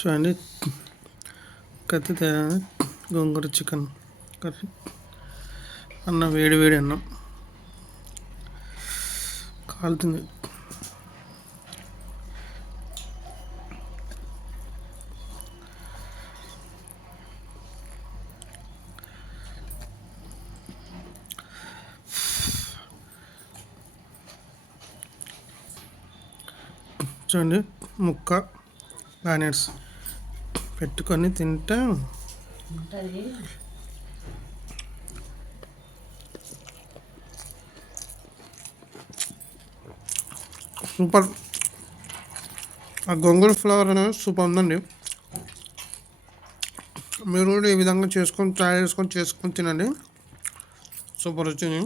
చూడండి. కత్తి తయారు గోంగూర చికెన్ కర్రీ. అన్నం వేడి వేడి అన్నం. కాలుతుంది. చూడండి. ముక్క ఆనియన్స్. పెట్టుకొని తింటే. సూపర్. ఆ గొంగూర ఫ్లేవర్ అనేది సూపర్ ఉందండి. మీరు కూడా ఈ విధంగా చేసుకొని తయారు చేసుకొని చేసుకొని తినండి. సూపర్ వచ్చింది.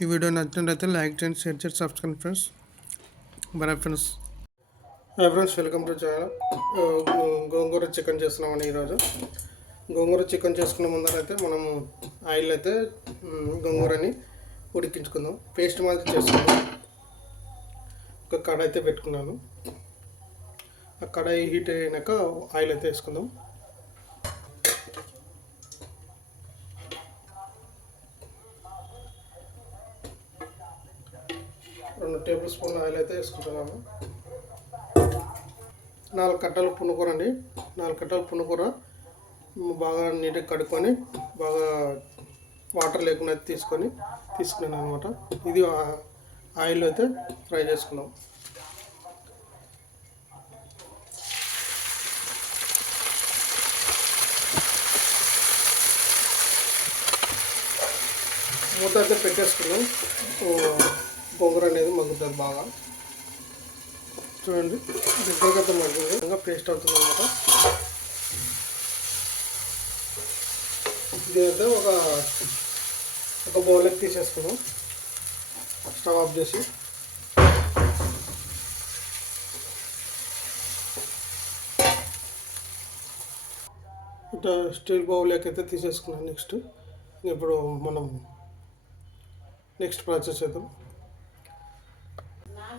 ఈ వీడియో నచ్చినట్లయితే లైక్ చేయండి షేర్ చేయండి subscribe friends bye friends hi friends welcome to channel gongura chicken చేస్తున్నామండి ఈరోజు. గోంగూర చికెన్ చేసుకునే ముందర అయితే మనము ఆయిల్ అయితే గోంగూరని ఉడికించుకుందాం. పేస్ట్ మాదిరి చేసుకుందాం. ఒక కడాయి అయితే పెట్టుకున్నాను. ఆ కడాయి హీట్ అయినాక ఆయిల్ అయితే వేసుకుందాం. రెండు టేబుల్ స్పూన్ ఆయిల్ అయితే వేసుకుంటున్నాము నాలుగు కట్టలు పునుకూర అండి నాలుగు కట్టలు పునుకూర బాగా నీట్గా కడుక్కొని బాగా వాటర్ లేకుండా అయితే తీసుకొని తీసుకున్నాను అనమాట ఇది ఆయిల్ అయితే ఫ్రై చేసుకున్నాం. మూత అయితే పెట్టేసుకున్నాం. గోంగూర అనేది మగ్గుతుంది బాగా. చూడండి. దగ్గరగా అయితే మగ్గుతుంది ఇంకా పేస్ట్ అవుతుంది అనమాట ఇదైతే ఒక ఒక బౌల్లోకి తీసేసుకున్నాం స్టవ్ ఆఫ్ చేసి. ఇట్లా స్టీల్ బౌల్లోకి అయితే తీసేసుకున్నాం నెక్స్ట్. ఇప్పుడు మనం నెక్స్ట్ ప్రాసెస్ చేద్దాం.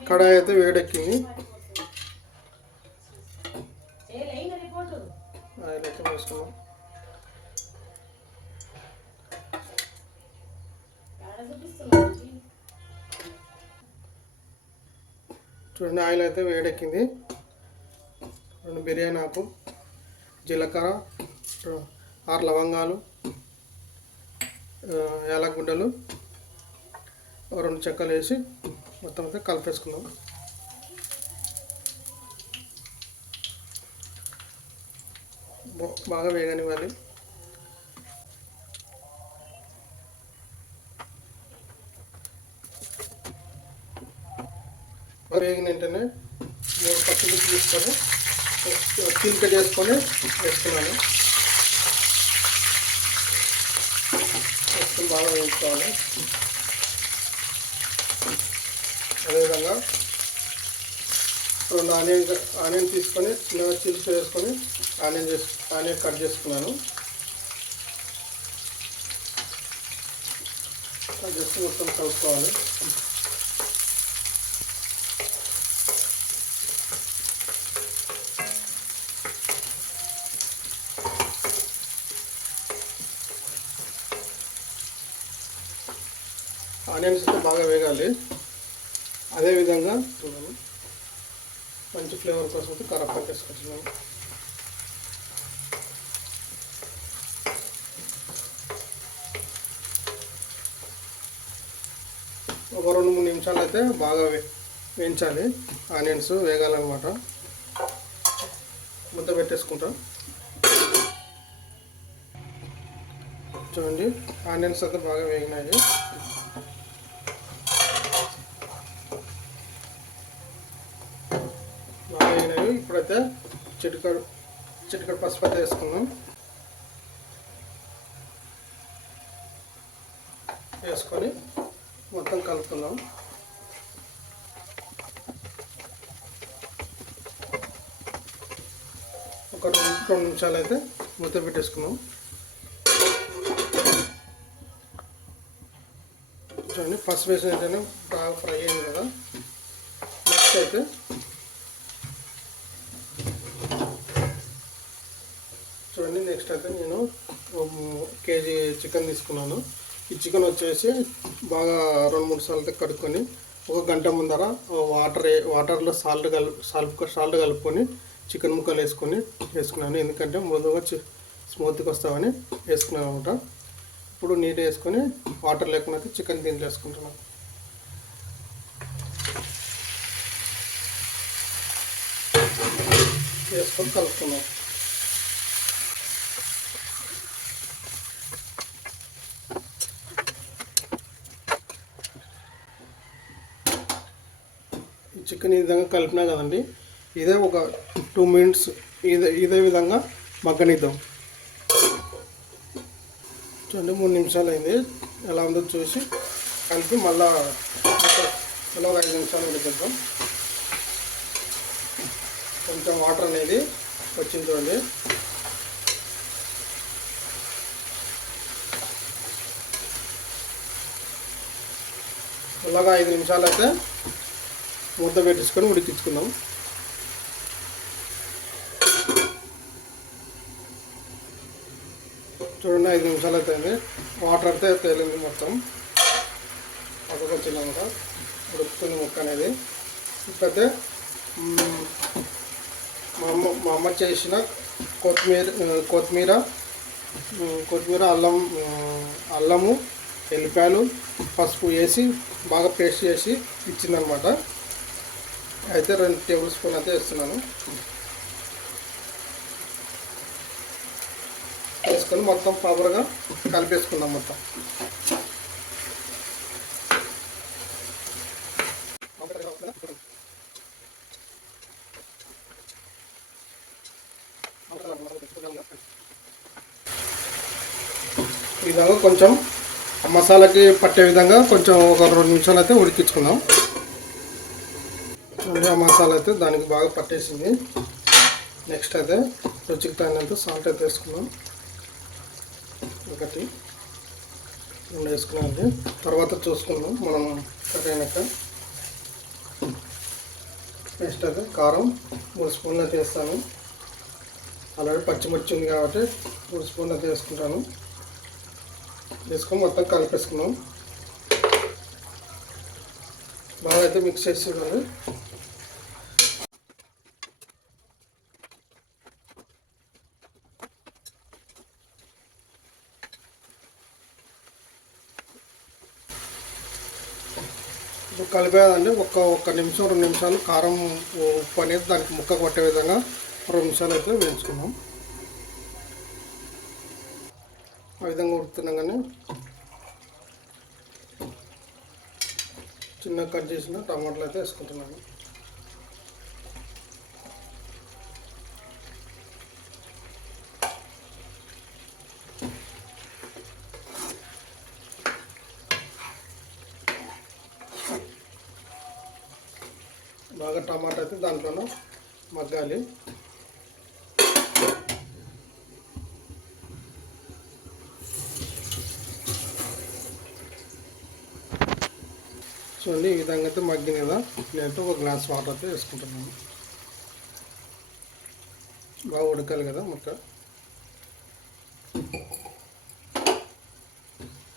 కడాయి అయితే వేడెక్కింది. చూడండి ఆయిల్ అయితే వేడెక్కింది. రెండు బిర్యానీ ఆకు జీలకర్ర ఆరు లవంగాలు యాలగుడ్డలు రెండు చెక్కలు వేసి మొత్తం అయితే కలిపేసుకున్నాం బాగా వేగనివ్వాలి. వేగిన వెంటనే మూడు పచ్చిమిర్చి తీసుకొని చీలిక చేసుకొని వేసుకున్నాను వేసుకొని బాగా వేసుకోవాలి అదేవిధంగా రెండు ఆనియన్ ఆనియన్ తీసుకొని చిన్నగా చీలిక వేసుకొని ఆనియన్ చేసు ఆనియన్ కట్ చేసుకున్నాను. కట్ చేసుకుని మొత్తం కలుపుకోవాలి. ఆనియన్స్ అయితే బాగా వేగాలి. అదేవిధంగా చూడండి మంచి ఫ్లేవర్ కోసం అయితే కరపాకు వేసుకుంటున్నాము. ఒక రెండు మూడు నిమిషాలు అయితే బాగా వే వేయించాలి. ఆనియన్స్ వేగాలన్నమాట. ముద్ద పెట్టేసుకుంటాం. చూడండి. ఆనియన్స్ అయితే బాగా వేగినాయి బాగా అయితే చిటికడు చిటికడు పసుపు అయితే వేసుకుందాం. వేసుకొని మొత్తం కలుపుకుందాం. ఒక రెండు రెండు నిమిషాలు అయితే మూత పెట్టేసుకున్నాం చూడండి పసుపు వేసిన బాగా ఫ్రై అయింది కదా. నెక్స్ట్ అయితే నెక్స్ట్ అయితే నేను కేజీ చికెన్ తీసుకున్నాను. ఈ చికెన్ వచ్చేసి బాగా రెండు మూడు సార్లు కడుక్కొని ఒక గంట ముందర వాటర్ వాటర్లో సాల్ట్ కలు సాల్ట్ సాల్ట్ కలుపుకొని చికెన్ ముక్కలు వేసుకొని వేసుకున్నాను. ఎందుకంటే ముందుగా స్మూత్గా వస్తామని వేసుకున్నాను అనమాట. ఇప్పుడు నీట్ వేసుకొని వాటర్ లేకుండా అయితే చికెన్ దీంట్లో వేసుకుంటున్నాను. వేసుకొని కలుపుకున్నాను చికెన్ ఈ విధంగా కలిపినా కదండి ఇదే ఒక టూ మినిట్స్ ఇదే ఇదే విధంగా మగ్గనిద్దాం. చూడండి మూడు నిమిషాలు అయింది. ఎలా ఉందో చూసి కలిపి మళ్ళా మళ్ళీ ఒక ఐదు నిమిషాలు ఉడికిద్దాం కొంచెం వాటర్ అనేది వచ్చింది చూడండి. ఇలాగ ఐదు నిమిషాలు అయితే ముద్ద పెట్టించుకొని ఉడికించుకుందాం చూడండి ఐదు నిమిషాలు అయితే వాటర్ అయితే తేలింది మొత్తం. పక్కకు వచ్చిందన్నమాట ఉడుకుతుంది ముక్క అనేది. ఇప్పుడైతే మా అమ్మ మా అమ్మ చేసిన కొత్తిమీర కొత్తిమీర కొత్తిమీర అల్లం అల్లము ఎల్లిపాయలు పసుపు వేసి బాగా పేస్ట్ చేసి ఇచ్చిందనమాట. అయితే రెండు టేబుల్ స్పూన్ అయితే వేస్తున్నాను. వేసుకొని మొత్తం ప్రాపర్గా కలిపేసుకుందాం మొత్తం. ఈ విధంగా కొంచెం మసాలాకి పట్టే విధంగా కొంచెం ఒక రెండు నిమిషాలు అయితే ఉడికించుకుందాం. మసాలా అయితే దానికి బాగా పట్టేసింది. నెక్స్ట్ అయితే రుచికి తగినంత సాల్ట్ అయితే వేసుకున్నాం ఒకటి రెండు వేసుకున్నామండి తర్వాత చూసుకుందాం మనం కర్రీ అయినాక నెక్స్ట్ అయితే కారం మూడు స్పూన్లు అయితే వేస్తాను. అలాగే పచ్చిమిర్చి ఉంది కాబట్టి మూడు స్పూన్లు అయితే వేసుకుంటాను. వేసుకొని మొత్తం కలిపేసుకున్నాం బాగా అయితే మిక్స్ చేసి ఇవ్వాలి ఇప్పుడు కలిపేదండి ఒక్క ఒక్క నిమిషం రెండు నిమిషాలు కారం ఉప్పు అనేది దానికి ముక్క కొట్టే విధంగా రెండు నిమిషాలు అయితే వేయించుకున్నాం ఆ విధంగా ఉడుతున్నాం కానీ. చిన్న కట్ చేసిన టమాటాలు అయితే వేసుకుంటున్నాను. బాగా టమాటా అయితే దాంట్లోనూ మగ్గాలి. చూడండి ఈ విధంగా అయితే మగ్గిన కదా. నేనైతే ఒక గ్లాస్ వాటర్ అయితే వేసుకుంటున్నాను. బాగా ఉడకాలి కదా ముక్క.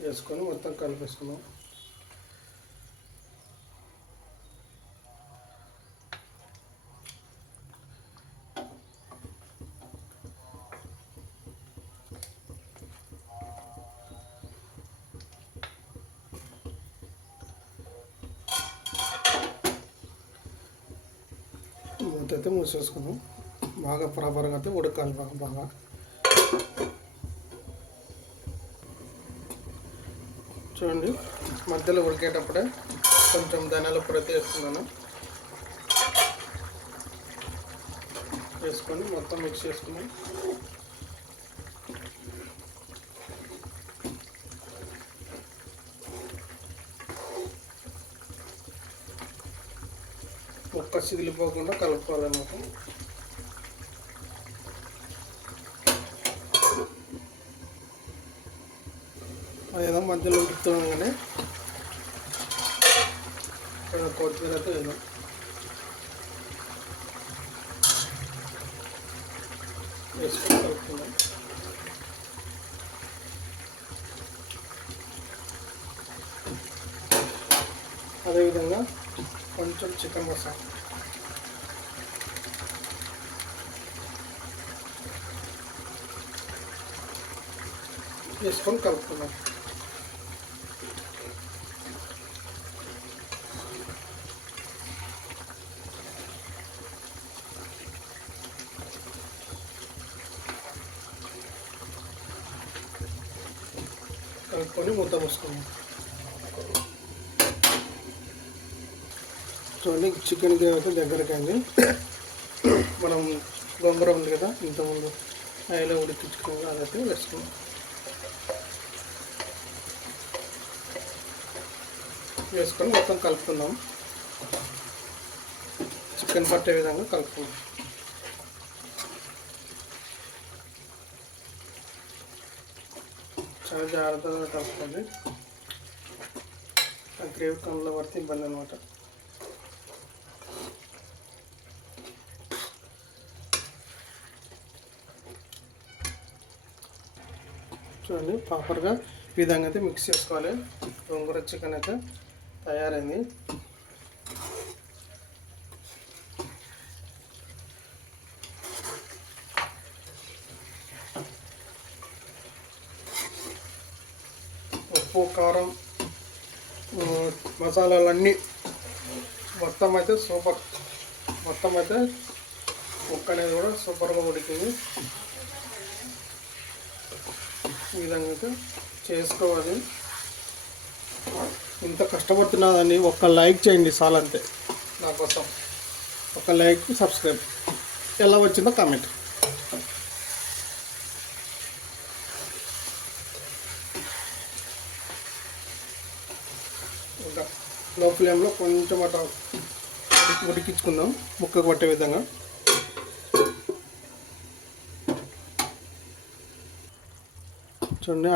వేసుకొని మొత్తం కలిపేసుకున్నాం మూత బాగా ప్రాపర్గా అయితే ఉడకాలి బాగా బాగా. చూడండి మధ్యలో ఉడికేటప్పుడే కొంచెం ధనియాల పొడి వేస్తున్నాను వేసుకొని మొత్తం మిక్స్ చేసుకున్నాం ముక్క చిదిలిపోకుండా కలుపుకోవాలన్నమాట. ఏదో మధ్యలో ఉంటుంది కానీ కొత్తిమీర వేద్దాం. వేసుకొని కలుపుకుందాం. అదేవిధంగా కొంచెం చికెన్ మసాలా. వేసుకొని కలుపుకున్నాం కలుపుకొని ముద్ద పోసుకున్నాం చూడండి చికెన్ గ్రేవీ అయితే దగ్గరికి అయింది మనం గొంగర ఉంది కదా ఇంతకుముందు ఆయిలో ఉడికించుకోవాలి అదైతే వేసుకున్నాం. వేసుకొని మొత్తం కలుపుకుందాం. చికెన్ పట్టే విధంగా కలుపుకుందాం. చాలా జాగ్రత్తగా కలుపుకోండి. ఆ గ్రేవీ కళ్ళలో పడితే ఇబ్బంది అనమాట చూడండి ప్రాపర్గా ఈ విధంగా అయితే మిక్స్ చేసుకోవాలి. గోంగూర చికెన్ అయితే తయారైంది. ఉప్పు కారం మసాలాలన్నీ మొత్తం అయితే సూపర్. మొత్తం అయితే ముక్క అనేది కూడా సూపర్గా ఉడికింది. ఈ విధంగా చేసుకోవాలి. ఇంత కష్టపడుతున్నదని ఒక్క లైక్ చేయండి చాలంతే నా కోసం. ఒక లైక్ సబ్స్క్రైబ్. ఎలా వచ్చిందో కామెంట్. ఇంకా లో ఫ్లేమ్లో కొంచెం అట్లా ఉడికించుకుందాం. ముక్కకు పట్టే విధంగా. చూడండి.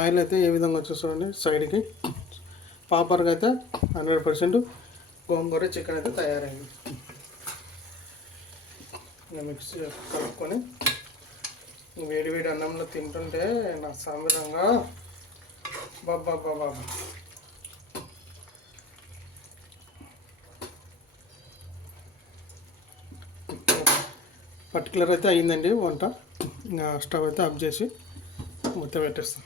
ఆయిల్ అయితే ఏ విధంగా వచ్చేసి చూడండి. సైడ్కి పాపర్గా అయితే హండ్రెడ్ పర్సెంట్ గోంగూర చికెన్ అయితే తయారైంది. మిక్స్ కలుపుకొని వేడి వేడి అన్నంలో తింటుంటే నా సామిరంగా బాబా బాబా పర్టికులర్ అయితే అయిందండి వంట. ఇంకా స్టవ్ అయితే ఆఫ్ చేసి మూత పెట్టేస్తాం